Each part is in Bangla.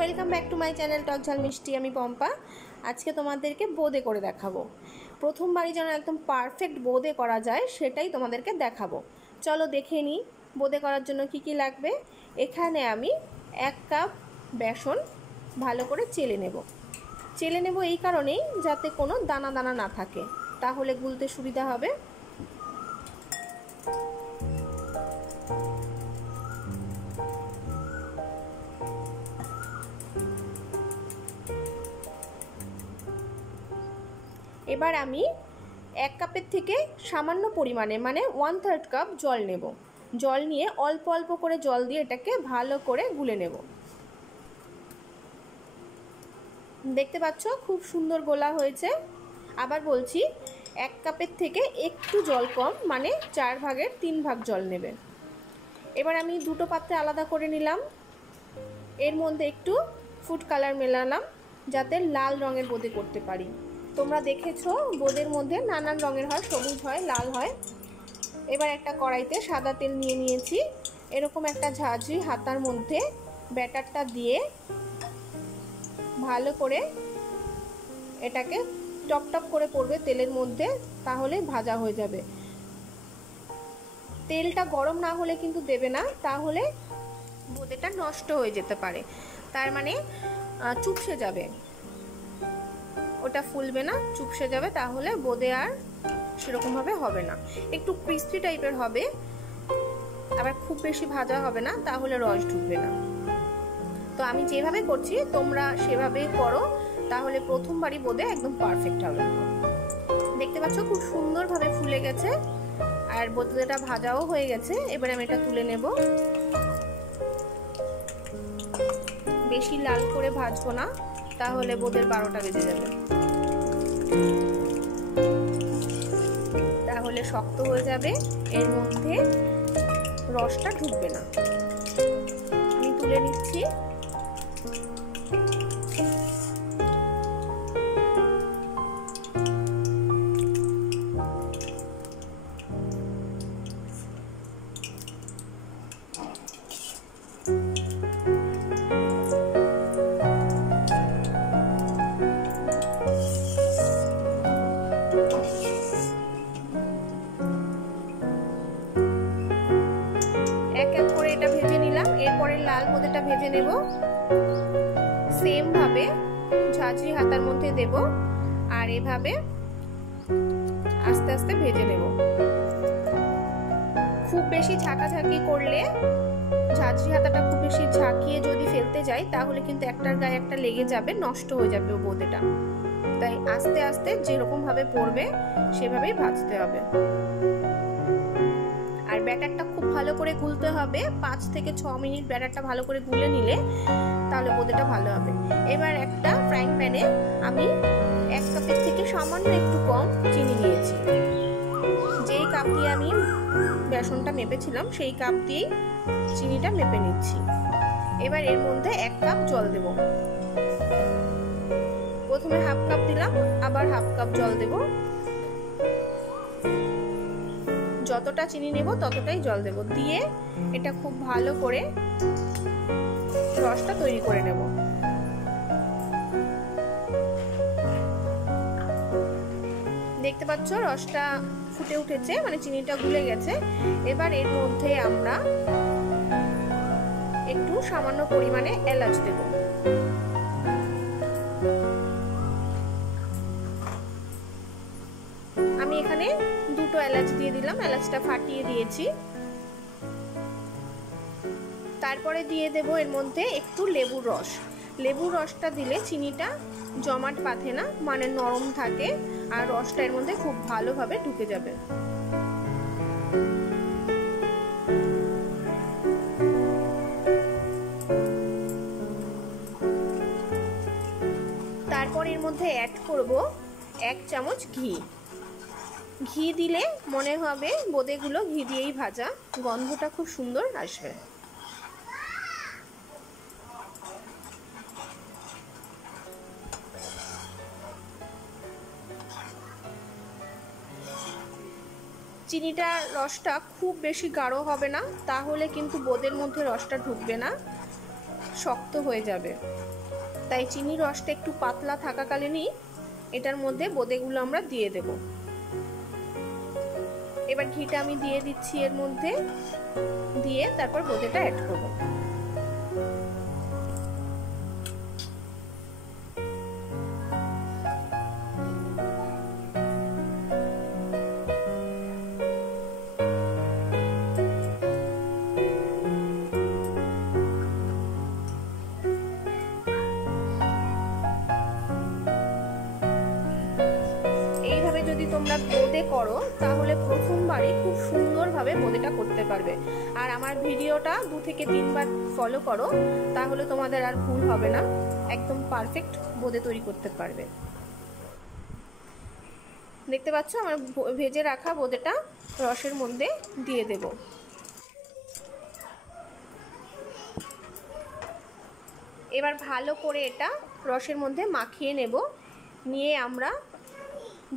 Welcome back to my channel টক ঝাল মিষ্টি। আমি পম্পা। আজকে তোমাদেরকে বোঁদে করে দেখাবো। প্রথমবারই যেন একদম পারফেক্ট বোঁদে করা যায় সেটাই তোমাদেরকে দেখাবো। চলো দেখে নিই বোঁদে করার জন্য কি কি লাগবে। এখানে আমি 1 কাপ বেসন ভালো করে চেলে নেব এই কারণেই যাতে কোনো দানা দানা না থাকে, তাহলে গুলতে সুবিধা হবে। এবার আমি 1 কাপের থেকে সামান্য পরিমাণে মানে 1/3 কাপ জল নেব। জল নিয়ে অল্প অল্প করে জল দিয়ে এটাকে ভালো করে গুলে নেব। দেখতে পাচ্ছ খুব সুন্দর গোলা হয়েছে। আবার বলছি 1 কাপের থেকে একটু জল কম মানে 4 ভাগের 3 ভাগ জল নেবে। এবার আমি দুটো পাত্রে আলাদা করে নিলাম। এর মধ্যে একটু ফুড কালার মেলালাম যাতে লাল রঙের বোঁদে করতে পারি। তোমরা দেখেছো বোঁদের মধ্যে নানান রঙের হয়, সবুজ হয়, লাল হয়। এবার একটা কড়াইতে সাদা তেল নিয়ে নিয়েছি। এরকম একটা ঝাঁঝরি হাতার মধ্যে ব্যাটারটা দিয়ে ভালো করে এটাকে টপ টপ করে পড়বে তেলের মধ্যে, তাহলে ভাজা হয়ে যাবে। তেলটা গরম না হলে কিন্তু দেবে না, তাহলে বোঁদেটা নষ্ট হয়ে যেতে পারে, তার মানে চুপসে যাবে, ওটা ফুলবে না, চুপসে যাবে, তাহলে বোঁদে আর সেরকমভাবে হবে না। একটু ক্রিস্পি টাইপের হবে, আবার খুব বেশি ভাজা হবে না, তাহলে রস ঢুকবে না। তো আমি যেভাবে করছি তোমরা সেভাবেই করো, তাহলে প্রথমবারই বোঁদে একদম পারফেক্ট হবে। দেখতে পাচ্ছ খুব সুন্দরভাবে ফুলে গেছে আর বোঁদেটা ভাজাও হয়ে গেছে। এবার আমি এটা তুলে নেব। বেশি লাল করে ভাজবো না, তাহলে বোঁদের 12টা বেজে যাবে, তাহলে শক্ত হয়ে যাবে, এর মধ্যে রসটা ঢুকবে না। আমি তুলে নিচ্ছি। এক এক করে এটা ভেজে নিলাম। এরপরে লাল বোঁদেটা ভেজে নেব। সেম ভাবে ঝাঁঝরি হাতার মধ্যে দেব আর এভাবে আস্তে আস্তে ভেজে নেব। খুব বেশি ঝাঁকাঝাঁকি করলে, ঝাঁঝরি হাতাটা খুব বেশি ঝাঁকিয়ে যদি ফেলতে যাই তাহলে কিন্তু একটার গায়ে একটা লেগে যাবে, নষ্ট হয়ে যাবে বোঁদেটা। তাই আস্তে আস্তে যেরকম ভাবে পড়বে সেভাবেই ভাজতে হবে। আর ব্যাটারটা খুব ভালো করে গুলতে হবে। 5 থেকে 6 মিনিট ব্যাটারটা ভালো করে গুলে নিলে তাহলে বোঁদেটা ভালো হবে। এবার একটা ফ্রাইং প্যানে আমি 1 কাপের থেকে সামান্য একটু কম চিনি নিয়েছি। যেই কাপ দিয়ে আমি বেসনটা মেপেছিলাম সেই কাপ দিয়েই চিনিটা মেপে নিচ্ছি। এবার এর মধ্যে 1 কাপ জল দেব। প্রথমে হাফ কাপ দিলাম, আবার হাফ কাপ জল দেব। যতটা চিনি নেব ততটাই জল দেব। দিয়ে এটা খুব ভালো করে রসটা তৈরি করে নেব। দেখতে পাচ্ছ রসটা ফুটে উঠেছে, মানে চিনিটা গুলে গেছে। এবার এর মধ্যে আমরা একটু সামান্য পরিমাণে এলাচ দেব। আমি এখানে 2টো এলাচ দিয়ে দিলাম, এলাচটা ফাটিয়ে দিয়েছি। তারপরে দিয়ে দেব এর মধ্যে একটু লেবুর রস। লেবুর রসটা দিলে চিনিটা জমাট বাঁধে না, মানে নরম থাকে আর রসটা এর মধ্যে খুব ভালোভাবে ঢুকে যাবে। তারপর এর মধ্যে অ্যাড করব 1 চামচ ঘি। ঘি দিলে মনে হবে বোঁদেগুলো ঘি দিয়েই ভাজা, গন্ধটা খুব সুন্দর আসবে। চিনিটার রসটা খুব বেশি গাঢ় হবে না, তাহলে কিন্তু বোঁদের মধ্যে রসটা ঢুকবে না। শক্ত হয়ে যাবে। তাই চিনির রসটা একটু পাতলা থাকাকালীনই এটার মধ্যে বোঁদেগুলো আমরা দিয়ে দেব। এবার ঘিটা আমি দিয়ে দিচ্ছি এর মধ্যে, দিয়ে তারপর বোঁদেটা অ্যাড করব। এইভাবে যদি তোমরা বোঁদে করো তাহলে প্রথমবারই খুব সুন্দরভাবে বোঁদেটা করতে পারবে। আর আমার ভিডিওটা 2 থেকে 3 বার ফলো করো, তাহলে তোমাদের আর ভুল হবে না, একদম পারফেক্ট বোঁদে তৈরি করতে পারবে। দেখতে পাচ্ছ আমার ভেজে রাখা বোঁদেটা রসের মধ্যে দিয়ে দেব। এবার ভালো করে এটা রসের মধ্যে মাখিয়ে নেব, নিয়ে আমরা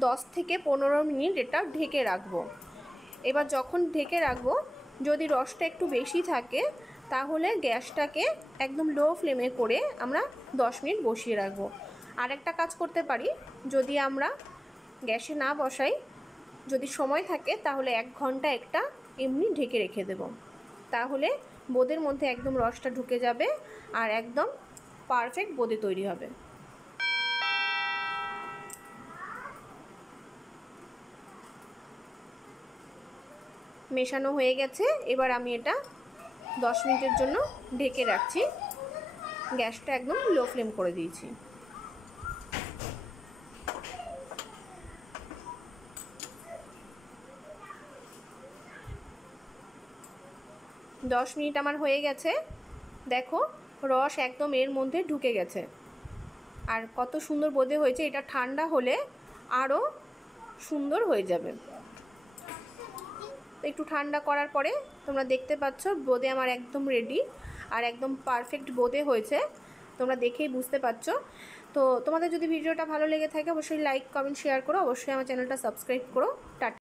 10 থেকে 15 মিনিট এটা ঢেকে রাখবো। এবার যখন ঢেকে রাখবো, যদি রসটা একটু বেশি থাকে তাহলে গ্যাসটাকে একদম লো ফ্লেমে করে আমরা 10 মিনিট বসিয়ে রাখবো। আর একটা কাজ করতে পারি, যদি আমরা গ্যাসে না বসাই, যদি সময় থাকে তাহলে 1 ঘন্টা একটা এমনি ঢেকে রেখে দেব। তাহলে বোঁদের মধ্যে একদম রসটা ঢুকে যাবে আর একদম পারফেক্ট বোঁদে তৈরি হবে। মেশানো হয়ে গেছে, এবার আমি এটা 10 মিনিটের জন্য ঢেকে রাখছি। গ্যাসটা একদম লো ফ্লেম করে দিয়েছি। দশ মিনিট আমার হয়ে গেছে, দেখো রস একদম এর মধ্যে ঢুকে গেছে আর কত সুন্দর বোঁদে হয়েছে। এটা ঠান্ডা হলে আরও সুন্দর হয়ে যাবে। একটু ঠান্ডা করার পরে তোমরা দেখতে পাচ্ছ বোঁদে আমার একদম রেডি আর একদম পারফেক্ট বোঁদে হয়েছে, তোমরা দেখেই বুঝতে পারছো। তো তোমাদের যদি ভিডিওটা ভালো লেগে থাকে অবশ্যই লাইক কমেন্ট শেয়ার করো, অবশ্যই আমার চ্যানেলটা সাবস্ক্রাইব করো। টাটা।